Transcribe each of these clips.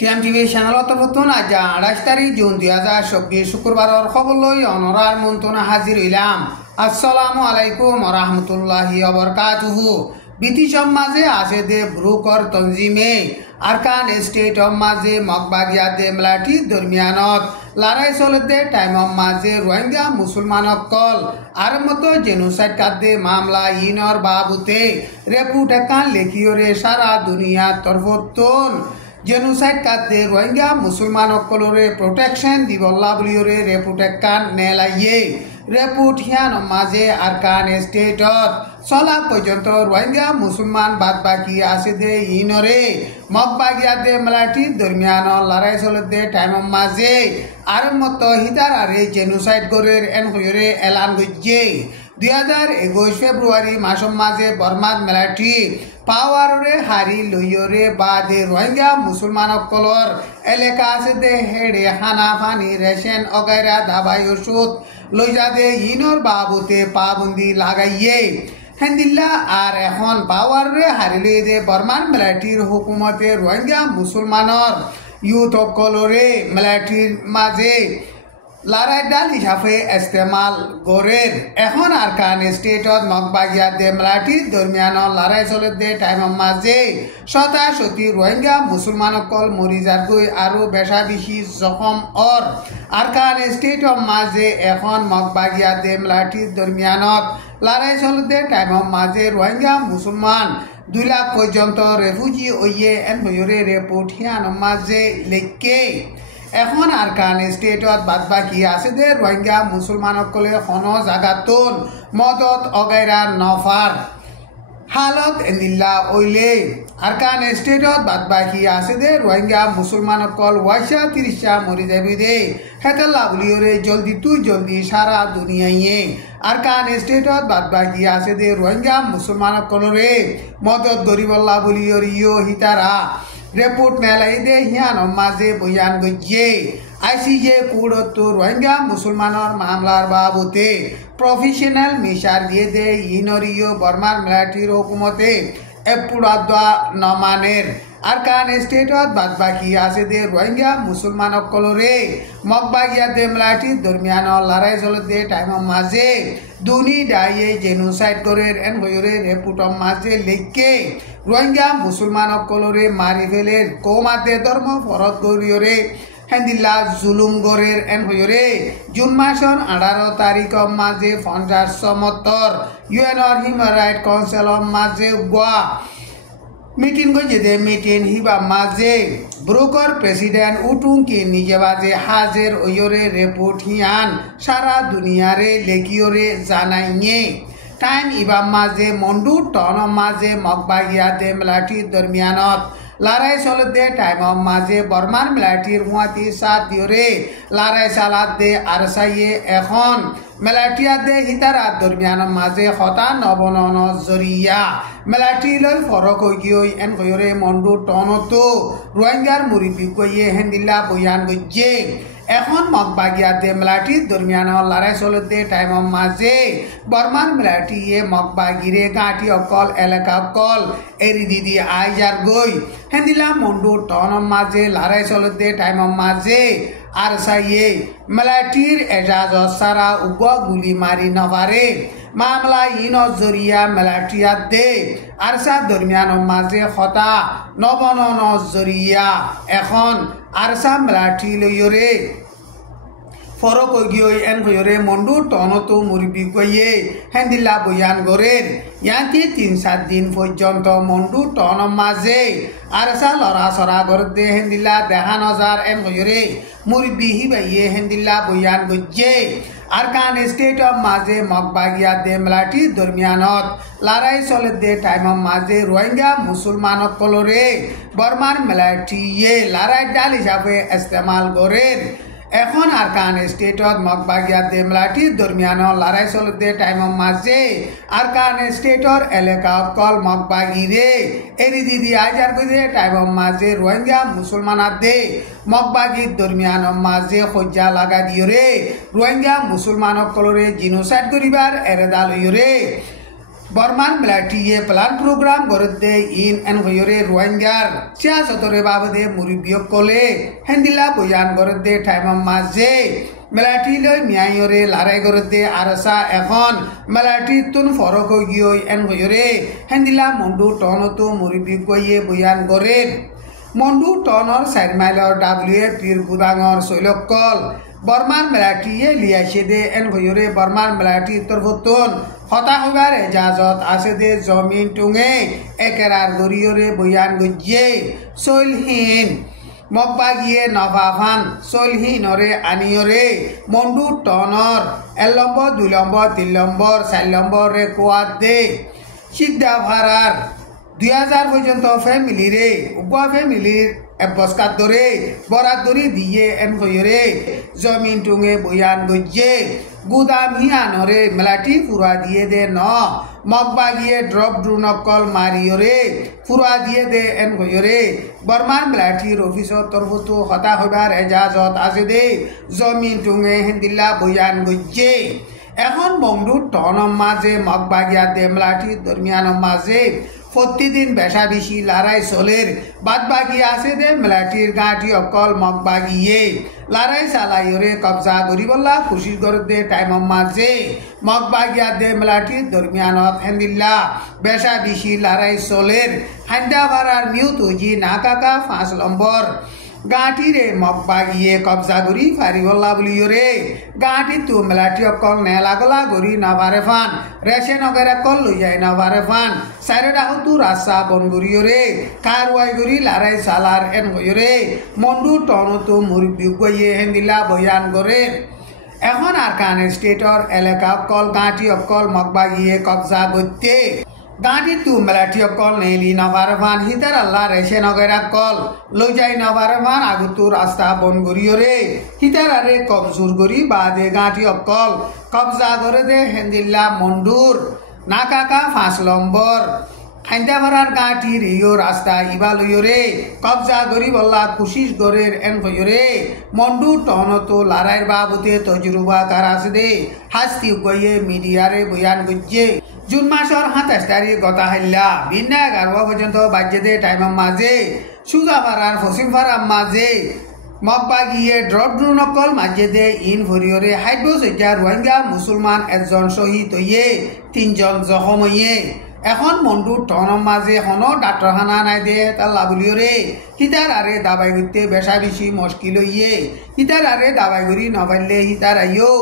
টিএমটিভি চ্যানেলত নতুন আজ 28 তারিখ জুন 2024 শুক্রবারের খবর লই অনরার মন্ত্রণা হাজির হইলাম। আসসালামু আলাইকুম রহমতুল্লাহি ওবরকাতুহু। ব্রিটিশ মাঝে আছে দে ব্রুকর তঞ্জিমে আরকান স্টেট মাঝে মকবাগিয়াতে মলাটি দরমিয়ানত লড়াই চলতে টাইম মাঝে রোহিঙ্গা মুসলমানক কল আর মতো জেনোসাইড কাদে মামলা ইনর বাবুতে রেপুট একান লেখিওরে সারা দুনিয়া তরফতন জেনোসাইড কাদে রোহিঙ্গা মুসলমানক কলরে প্রোটেকশন দিবল্লা বলিওরে রেপুট একান নেলাইয়ে রেপুট হিয়ান মাঝে আরকান স্টেটত চলা পর্যন্ত রোহিঙ্গা মুসলমান বাদ বাকি আছে দে ইনরে মকবাগিয়াতে মলাটি দরমিয়ান লড়াই চলতে টাইম মাঝে আর মতো হিতার আরে জেনোসাইড গরের এনহরে এলান গজ্জে 2021 ফেব্রুয়ারি মাসম মাঝে বর্মার মেলাটি পাওয়ারে হারি লইয়রে বাদে রোহিঙ্গা মুসলমানক কলর এলাকা আছে দে হেড়ে হানা ফানি রেশন অগৈরা দাবাই ওষুধ লইজা দে ইনর বাবুতে পাবন্দি লাগাইয়ে হেন্দিল্লা আর এখন পাওয়ারে হারিলে দে বর্মার মেলাটির হুকুমতে রোহিঙ্গা মুসলমানর ইউথ কলরে মেলাটির মাঝে লড়াই ডাল হিসাবে ইস্তেমাল গরের এখন আরকান স্টেটত মকবাগিয়াতে মলাটির দরমিয়ান লড়াই চলতে টাইম মাঝে শতাশতি রোহিঙ্গা মুসলমানকল মরি যার গই আরো বেশা বেশি জখম অর আরকান স্টেটত মাঝে এখন মকবাগিয়াতে মলাটির দরমিয়ানত লড়াই চলতে টাইম মাঝে রোহিঙ্গা মুসলমান 2 লাখ পর্যন্ত রেফুজি ওইয়ে এন হইরে রেপোর্ট হিয়ান মাঝে লেখকে এখন আরকান স্টেটত বাদ বাকি আছে দে রোহিঙ্গা মুসলমানকলে খন জাগাতন মদত অগৈরা নফার হালত এন্দিল্লা ওইলে আরকান স্টেটত বাদ বাকি আছে দে রোহিঙ্গা মুসলমানকল ওয়াইসা 30 মরি যাবি দে হেতলা বলিওরে জলদি তুই জলদি সারা দুনিয়ায় আরকান স্টেটত বাদ বাকি আছে দে রোহিঙ্গা মুসলমানকলরে মদত গরিবল্লা বলিওরিও হিতারা রেপোর্ট মেলাই দে হিয়ান মাঝে বয়ান গজ্জে আইসিজে কুড়ত রোহিঙ্গা মুসলমানর মামলার বাবুতে প্রফেশনাল মিশার দিয়ে দে ইনরিও বর্মার মিলিটারির হুকুমতে এপুরাদা নমানের আরকান স্টেটত বাদ বাকি আছে দে রোহিঙ্গা মুসলমানকলরে মকবাগিয়াতে মিলিটারির দরমিয়ান লড়াই চলতে টাইম মাঝে দুনি ডাইয়ে জেনোসাইড করের এন হইরে রেপুট মাঝে লেখকে রোহিঙ্গা মুসলমানকলরে মারি ফেলের কৌমাতে ধর্ম ফরত গরিয়রে হেন্দিল্লা জুলুম গরের এন হইরে জুন মাসর 18 তারিখ মাঝে 50 মতর ইউএনর হিউম্যান রাইট কাউন্সিল মাঝে গোয়া মিটিং গজে দে মিটিং হিবা মাঝে ব্রোকর প্রেসিডেন্ট উটুংকি নিজে বাজে হাজের ওয়রে রিপোর্ট হিয়ান সারা দুনিয়ারে লেকিওরে জানাইয়ে টাইম ইবা মাঝে মন্ডু টন মাঝে মকবাগিয়াতে মলাটি দরমিয়ানত লড়াই চলতে টাইম মাঝে বর্মার মেলাটির হুয়াতি সাত দিওরে লড়াই চালাত দে আর চাইয়ে এখন মেলাটিয়া দে হিতারা দরমিয়ান মাঝে হতা নবনন জরিয়া মেলাটি লই ফরক হই এন কইরে মন্ডু টনতো রোহিঙ্গার মুরিবি কইয়ে হেন্দিল্লা বয়ান গজ্জে এখন মকবাগিয়াতে মেলাটির দরমিয়ান লড়াই চলতে টাইম মাঝে বর্মার মেলাটিয়ে মকবাগিরে গাঁটি অকল এলাকা অকল এরি দিদি আইজার গই হেন্দিলা মন্ডু টন মাঝে লড়াই চলতে টাইম মাঝে আর সাইয়ে মেলাটির এজাজত সারা উগ গুলি মারি নভারে মামলা ইন জরিয়া মেলাটিয়া দে আরসা দরমিয়ান মাঝে হতা নবনন জরিয়া এখন আরসা মেলাটি লইরে ফরক গিয়ে এন হইরে মন্ডু টনতো মুরবি গিয়ে হেন্দিল্লা বয়ান গরের ইয়াতে 3-7 দিন পর্যন্ত মন্ডু টন মাঝে আরসা লড়া সরা গরদে হেন্দিল্লা দেহান হাজার এন হইরে মুরবি হিবাইয়ে হেন্দিল্লা বয়ান গজ্জে আরকান স্টেট মাঝে মকবাগিয়াতে মলাটি দরমিয়ানত লড়াই চলতে টাইম মাঝে রোহিঙ্গা মুসলমানকলরে বর্মার মেলাটিয়ে লড়াই ডাল হিসাবে ইস্তেমাল গরের এখন আরকান স্টেটত মকবাগিয়াতে মলাটির দরমিয়ান লড়াই চলতে টাইম মাঝে আরকান স্টেটর এলাকা কল মকবাগিরে এরি দিদি আইজার গজে টাইম মাঝে রোহিঙ্গা মুসলমানার দে মকবাগির দরমিয়ান মাঝে সজ্জা লাগা দিয়রে রোহিঙ্গা মুসলমানকলরে জিনোসাইড করিবার এরেদা লইরে বর্মান মিলাটিয়ে প্লান প্রোগ্রাম করতে ইন এন হইরে রোহিঙ্গার সিয়াসতরে বাবদে মুরব্বিয়ক কলে হেন্দিলা বয়ান করতে টাইম মাঝে মেলাটি লই মিয়াইরে লড়াই করতে আরসা এখন মেলাটি তুন ফরক গিয়ে এন হইরে হেন্দিলা মন্ডু টনতো মুরব্বি কইয়ে বয়ান করে মন্ডু টনর 4 মাইলর WFPর গুদাঙর শৈলকল বর্মান মেলাটিয়ে লিয়াইছে দে এন হইরে বর্মান মেলাটি তরফতুন হতা হইবার এজাজত আছে দে জমিন টুঙে একেরার গরিয়রে বয়ান গজিয়ে সৈলহীন মগবাগিয়ে নভাভান সৈলহীনরে আনিয়রে মন্ডু টনর 1 নম্বর 2 নম্বর 3 নম্বর 4 নম্বরে কোয়াদ দে সিদ্ধা ভাড়ার 2000 পর্যন্ত ফ্যামিলি রে উবা ফ্যামিলির এবস্কাত ধরে বরাত ধরে দিয়ে এন হইরে জমিন টুঙে বয়ান গজিয়ে গুদাম হিয়ানরে মেলাটি পুরা দিয়ে দে ন মগবা গিয়ে ড্রপ ড্রুনকল মারিয়রে পুরা দিয়ে দে এন হইরে বর্মান মেলাটির অফিসর তরফতো হতা হইবার এজাজত আছে দে জমিন টুঙে হেন্দিল্লা বয়ান গজিয়ে এখন বংডু টন মাঝে মগবাগিয়া দে মেলাটির দরমিয়ান মাঝে প্রতিদিন বেশা বেশি লড়াই চলের বাদ বাকি আছে দে মেলাটির গাঁটি অকল মগবাগিয়ে লড়াই চালাইরে কবজা করিবলা খুশি করে দে টাইম মাঝে মগবাগিয়া দে মেলাটির দরমিয়ানত হেন্দিল্লা বেশা বেশি লড়াই চলের হান্ডা ভাড়ার মিউত হজি না কাকা 5 নম্বর গাঁটি রে মগবাগিয়ে কবজা করি ফারিবল্লা বলিয়রে গাঁটি তো মেলাটি অকল নেলাগলা গরি নাভারে ফান রেশন অগের কল লই যায় নাভারে ফান সাইরেডা হতু রাস্তা বন গরিয়রে কারওয়াই গরি লড়াই সালার এন গয়রে মন্ডু টনতো মুরব্বি গইয়ে হেন্দিলা বয়ান করে এখন আর কান স্টেটর এলাকা অকল গাঁটি অকল মগবাগিয়ে কবজা করতে গাঁটি তু মেলাটি অকল নেলি নভারভান হিতার আল্লাহ রেশে নগেরা কল লই যাই নভারভান আগতু রাস্তা বন গরিয়রে হিতার আরে কমজোর গরি বাদে গাঁটি অকল কবজা করে দে হেন্দিল্লা মন্ডুর না কাকা 5 নম্বর হাইন্দা ভাড়ার গাঁটি রিও রাস্তা ইবা লইরে কবজা গরি বল্লা কুশিস গরের এন হইরে মন্ডু টনতো লড়াইয়ের বাবুতে তজরুবা কার আছে দে হাস্তি গইয়ে মিডিয়ারে বয়ান গজ্জে জুন মাসের 27 তারিখ গতা হাইলা বিনা 11 পর্যন্ত বাজে দে টাইম মাঝে সুজা ভাড়ার ফসিম ভাড়ার মাঝে মগবাগিয়ে ড্রপ ড্রুনকল মাঝে দে ইন ভরিয়রে হাইড্রো সজ্জা রোহিঙ্গা মুসলমান একজন শহীদ হইয়ে 3 জন জখম হইয়ে এখন মন্ডু টন মাঝে হনো ডাক্তারখানা নাই দে তার লাগুলিয়রে হিতার আরে দাবাই করতে বেশা বেশি মুশকিল হইয়ে হিতার আরে দাবাই করি নবাইলে হিতার আইও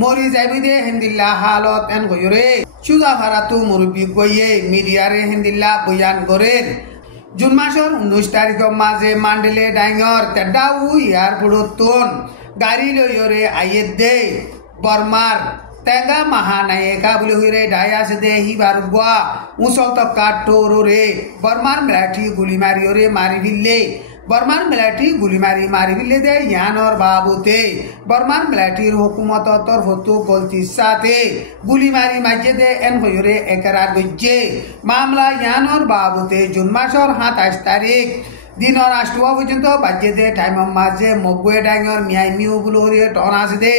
মরি যাইবি দে হেন্দিল্লা হালত এন গয়রে সুজা ভাড়াতো মুরব্বি গইয়ে মিডিয়ারে হেন্দিল্লা বয়ান করে জুন মাসের 19 তারিখের মাঝে মান্ডেলে ডাইঙর তেডাউ এয়ারপোর্টতন গাড়ি লইরে আইয়ে দে বর্মার তেঙ্গা মহানায়িকা বলে হইরে ডায়াস দে হিবার গুয়া উঁচল তকাটোর রে বর্মার মেলাটি গুলি মারিয়রে মারি ফিরলে বর্মার মেলাটি গুলি মারি ফিরলে দে ইয়ানর বাবুতে বর্মার মেলাটির হুকুমত তরফতো গলতির সাথে গুলি মারি মাঝে দে এন হইরে একরার গজ্জে মামলা ইয়ানর বাবুতে জুন মাসের 27 তারিখ দিনর 8টা পর্যন্ত বাজে দে টাইম মাঝে মগুয়ে ডাঙর মিয়াই মিউ বুলোরে টন আছে দে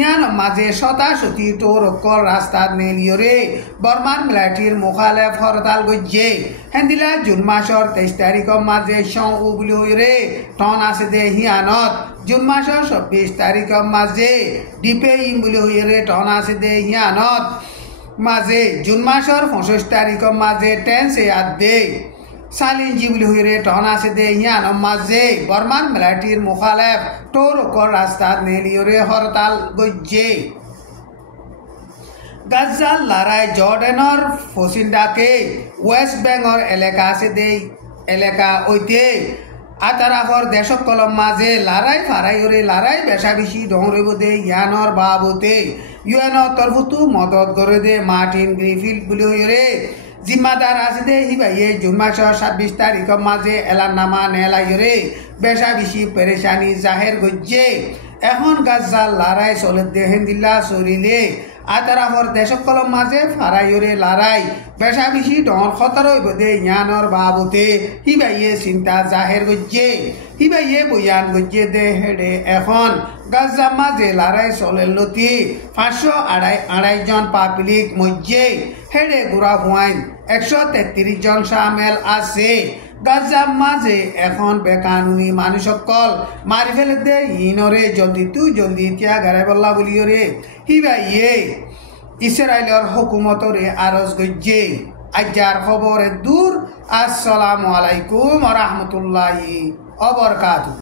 ইয়ান মাঝে 67 টোর কল রাস্তা নেলিয়রে বর্মান মেলাটির মুখালেফ হরতাল গজ্জে হেন্দিলা জুন মাসের 23 তারিখের মাঝে সং বুলোরে টন আছে দে হিয়ানত জুন মাসের 26 তারিখের মাঝে ডিপে ইম বুলোরে টন আছে দে হিয়ানত মাঝে জুন মাসের 25 তারিখের মাঝে টেন্সে আদ দে সালিন জিবলি হইরে টন আছে দে ইয়ান মাঝে বর্মান মেলাটির মুখালেফ টোর কর রাস্তা নেলিয়রে হরতাল গজ্জে গাজ্জাল লড়াই জর্ডানর ফসিন্ডাকে ওয়েস্ট বেঙ্গল এলাকা আছে দে এলাকা ওইতে আতারাফর দেশক কলম মাঝে লড়াই ফারাইরে লড়াই বেশা বেশি ডংরিব দে ইয়ানর বাবুতে ইউএনর তরফতো মদত করে দে মার্টিন গ্রিফিল্ড বলি হইরে জিম্মাদার আছে দে হিবাইয়ে জুন মাসের 26 তারিখের মাঝে এলানামা নেলাইরে বেশা বেশি পেরেশানি জাহের গজ্জে এখন গাজ্জাল লড়াই চলে দে হেন্দিল্লা চলিলে আতারাফর দেশকলম মাঝে ফারাইরে লড়াই বেশা বেশি ডর খতর হইবদে ইয়ানর বাবতে হিবাইয়ে চিন্তা জাহের গজ্জে হিবাইয়ে বয়ান গজ্জে দে হেডে এখন গাজা মাঝে লড়াই চলে লতি 500 জন পাবলিক মজ্জে হেডে গুড়া হুয়াইন 133 জন সামেল আছে গাজা মাঝে এখন বেকানুনি মানুষ সকল মারি ফেলে দে ইনরে জলদি ইতিয়া গারে বল্লা বলিও রে হিবাইয়ে ইসরায়েলের হুকুমতরে আরজ গজ্জে আজ্জার খবরে দূর। আসসালামু আলাইকুম ওয়া রাহমাতুল্লাহি ওয়া বারাকাতুহু।